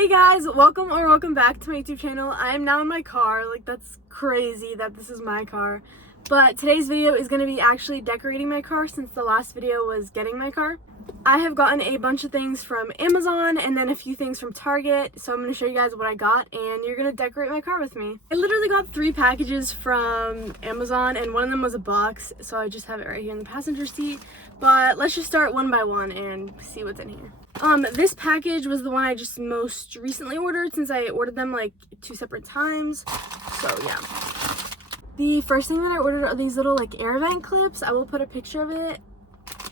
Hey guys, welcome back to my YouTube channel. I am now in my car. Like, that's crazy that this is my car. But today's video is going to be actually decorating my car, since the last video was getting my car. I have gotten a bunch of things from Amazon and then a few things from Target, so I'm going to show you guys what I got and you're going to decorate my car with me. I literally got 3 packages from Amazon and one of them was a box, so I just have it right here in the passenger seat. But let's just start one by one and see what's in here. This package was the one I just most recently ordered, since I ordered them like 2 separate times. So yeah. The first thing that I ordered are these little like air vent clips. I will put a picture of it.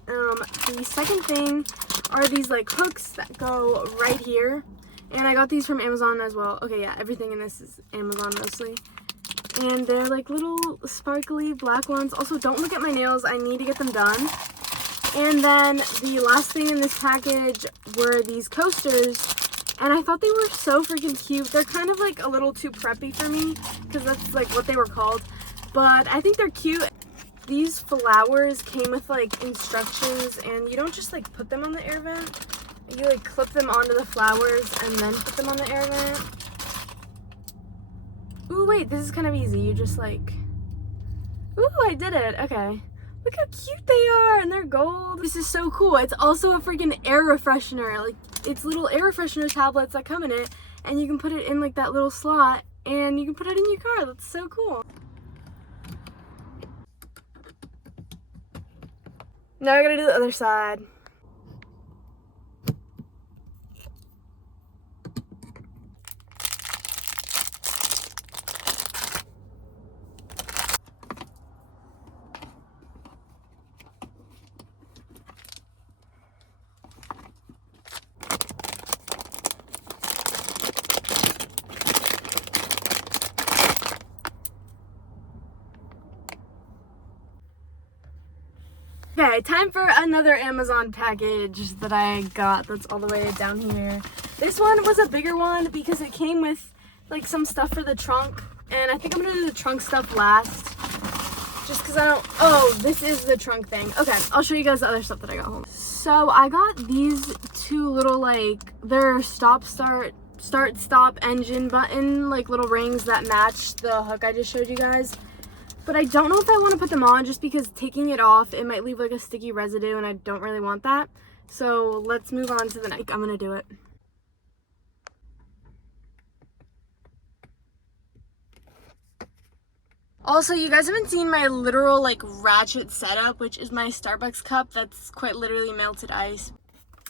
The second thing are these like hooks that go right here. And I got these from Amazon as well. Okay, yeah, everything in this is Amazon mostly. And they're like little sparkly black ones. Also, don't look at my nails. I need to get them done. And then the last thing in this package were these coasters, and I thought they were so freaking cute. They're kind of like a little too preppy for me, because that's like what they were called, but I think they're cute. These flowers came with like instructions, and you don't just like put them on the air vent. You like clip them onto the flowers and then put them on the air vent. Ooh, wait, this is kind of easy. You just like, ooh, I did it. Okay. Look how cute they are, and they're gold. This is so cool. It's also a freaking air freshener. Like, it's little air freshener tablets that come in it, and you can put it in like that little slot, and you can put it in your car. That's so cool. Now I gotta do the other side. Okay, time for another Amazon package that I got that's all the way down here. This one was a bigger one because it came with like some stuff for the trunk, and I think I'm gonna do the trunk stuff last, just because I don't, oh, this is the trunk thing. Okay, I'll show you guys the other stuff that I got home. So I got these 2 little like, they're start stop engine button like little rings that match the hook I just showed you guys. But I don't know if I want to put them on, just because taking it off, it might leave like a sticky residue, and I don't really want that. So let's move on to the next. I'm going to do it. Also, you guys haven't seen my literal like ratchet setup, which is my Starbucks cup that's quite literally melted ice.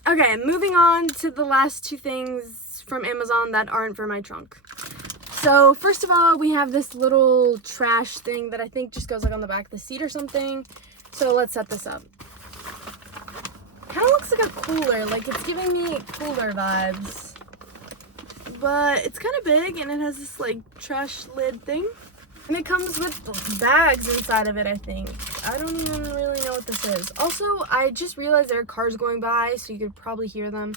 Okay, moving on to the last 2 things from Amazon that aren't for my trunk. So first of all, we have this little trash thing that I think just goes like on the back of the seat or something. So let's set this up. Kind of looks like a cooler, like it's giving me cooler vibes. But it's kind of big, and it has this like trash lid thing. And it comes with bags inside of it, I think. I don't even really know what this is. Also, I just realized there are cars going by, so you could probably hear them.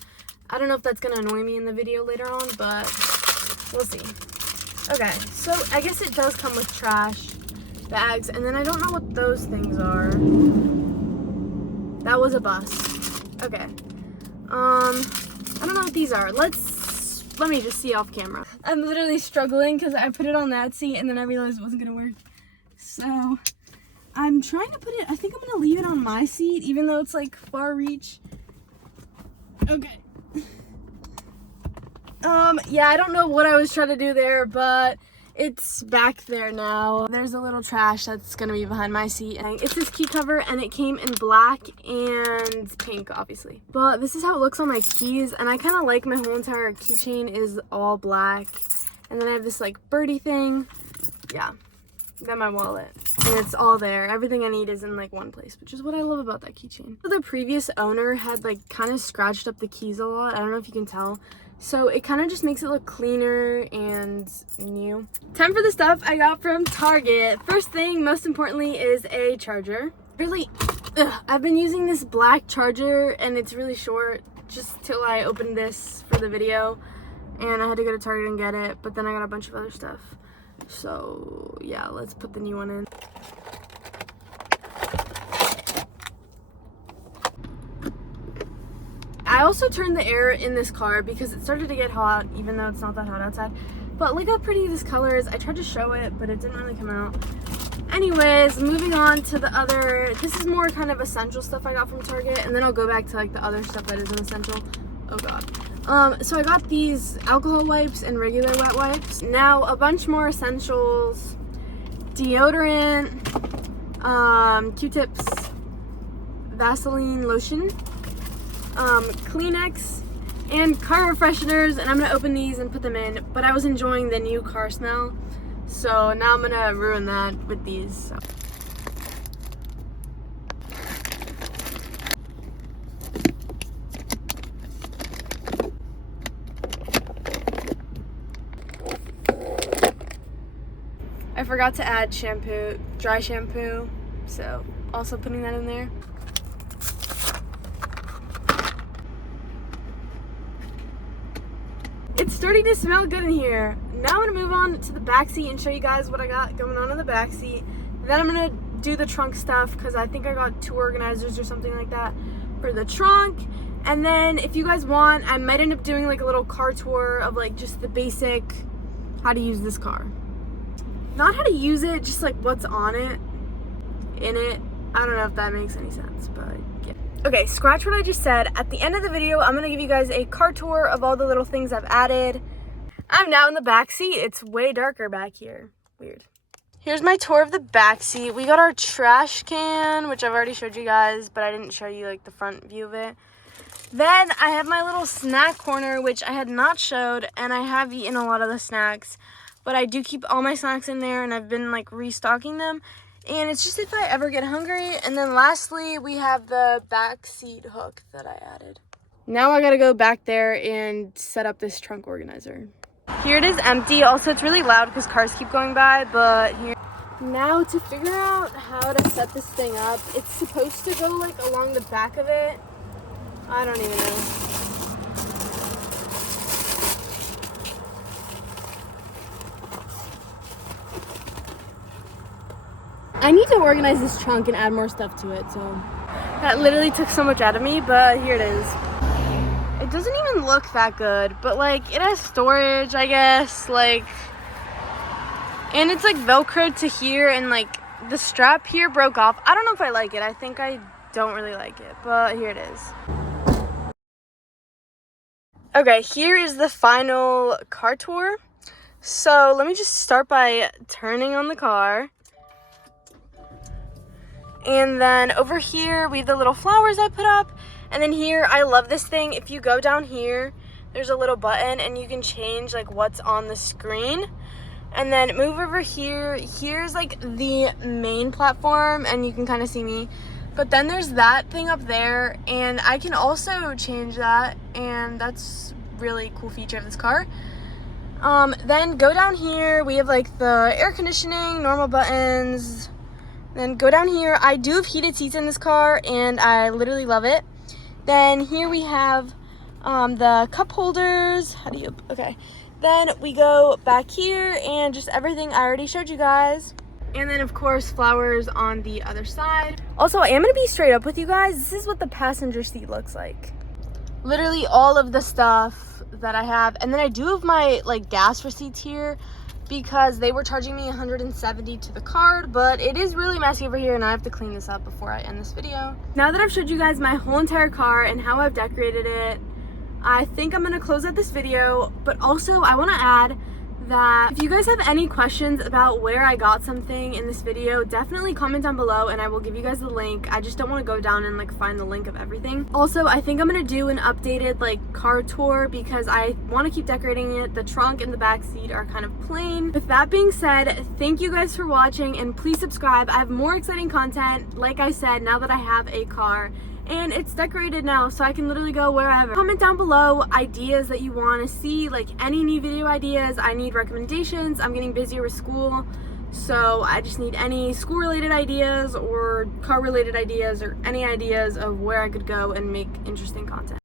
I don't know if that's going to annoy me in the video later on, but we'll see. Okay, so I guess it does come with trash bags, and then I don't know what those things are. That was a bus. Okay. I don't know what these are. Let me just see off camera. I'm literally struggling because I put it on that seat and then I realized it wasn't gonna work. So I'm trying to put it, I think I'm gonna leave it on my seat, even though it's like far reach. Okay. Yeah, I don't know what I was trying to do there, but it's back there now. There's a little trash that's gonna be behind my seat. And it's this key cover, and it came in black and pink, obviously. But this is how it looks on my keys, and I kind of like my whole entire keychain is all black. And then I have this like birdie thing. Yeah, then my wallet. And it's all there. Everything I need is in like one place, which is what I love about that keychain. The previous owner had like kind of scratched up the keys a lot. I don't know if you can tell. So it kind of just makes it look cleaner and new. Time for the stuff I got from Target. First thing, most importantly, is a charger. Really, I've been using this black charger, and it's really short, just till I opened this for the video. And I had to go to Target and get it, but then I got a bunch of other stuff. So yeah, let's put the new one in. I also turned the air in this car because it started to get hot, even though it's not that hot outside. But look how pretty this color is. I tried to show it, but it didn't really come out. Anyways, moving on to the other, this is more kind of essential stuff I got from Target, and then I'll go back to like the other stuff that isn't essential. Oh god. So I got these alcohol wipes and regular wet wipes. Now a bunch more essentials: deodorant, Q-tips, Vaseline lotion, Kleenex, and car fresheners, and I'm gonna open these and put them in, but I was enjoying the new car smell, so now I'm gonna ruin that with these. So. I forgot to add shampoo, dry shampoo, so also putting that in there. It's starting to smell good in here. Now I'm gonna move on to the back seat and show you guys what I got going on in the back seat. Then I'm gonna do the trunk stuff because I think I got 2 organizers or something like that for the trunk. And then if you guys want, I might end up doing like a little car tour of like just the basic how to use this car. Not how to use it, just like what's on it, in it. I don't know if that makes any sense, but yeah. Okay, scratch what I just said. At the end of the video, I'm gonna give you guys a car tour of all the little things I've added. I'm now in the back seat. It's way darker back here. Weird. Here's my tour of the back seat. We got our trash can, which I've already showed you guys, but I didn't show you like the front view of it. Then I have my little snack corner, which I had not showed, and I have eaten a lot of the snacks, but I do keep all my snacks in there, and I've been like restocking them. And it's just if I ever get hungry. And then lastly, we have the back seat hook that I added. Now I gotta go back there and set up this trunk organizer. Here it is empty. Also, it's really loud because cars keep going by, but here. Now to figure out how to set this thing up, it's supposed to go like along the back of it. I don't even know. I need to organize this trunk and add more stuff to it, so that literally took so much out of me, but here it is. It doesn't even look that good, but like it has storage, I guess, like, and it's like velcroed to here, and like the strap here broke off. I don't know if I like it. I think I don't really like it, but here it is. Okay, here is the final car tour. So let me just start by turning on the car. And then over here, we have the little flowers I put up. And then here, I love this thing. If you go down here, there's a little button and you can change like what's on the screen. And then move over here. Here's like the main platform and you can kind of see me. But then there's that thing up there and I can also change that. And that's really cool feature of this car. Then go down here. We have like the air conditioning, normal buttons. Then go down here. I do have heated seats in this car and I literally love it. Then here we have the cup holders. Okay. Then we go back here and just everything I already showed you guys. And then of course flowers on the other side. Also, I am gonna be straight up with you guys. This is what the passenger seat looks like. Literally all of the stuff that I have. And then I do have my like gas receipts here, because they were charging me $170 to the card, but it is really messy over here and I have to clean this up before I end this video. Now that I've showed you guys my whole entire car and how I've decorated it, I think I'm gonna close out this video, but also I wanna add that if you guys have any questions about where I got something in this video, definitely comment down below and I will give you guys the link. I just don't want to go down and like find the link of everything. Also, I think I'm gonna do an updated like car tour because I want to keep decorating it. The trunk and the back seat are kind of plain. With that being said, thank you guys for watching and please subscribe. I have more exciting content, like I said, now that I have a car. And it's decorated now, so I can literally go wherever. Comment down below ideas that you want to see, like any new video ideas. I need recommendations. I'm getting busier with school, so I just need any school-related ideas or car-related ideas or any ideas of where I could go and make interesting content.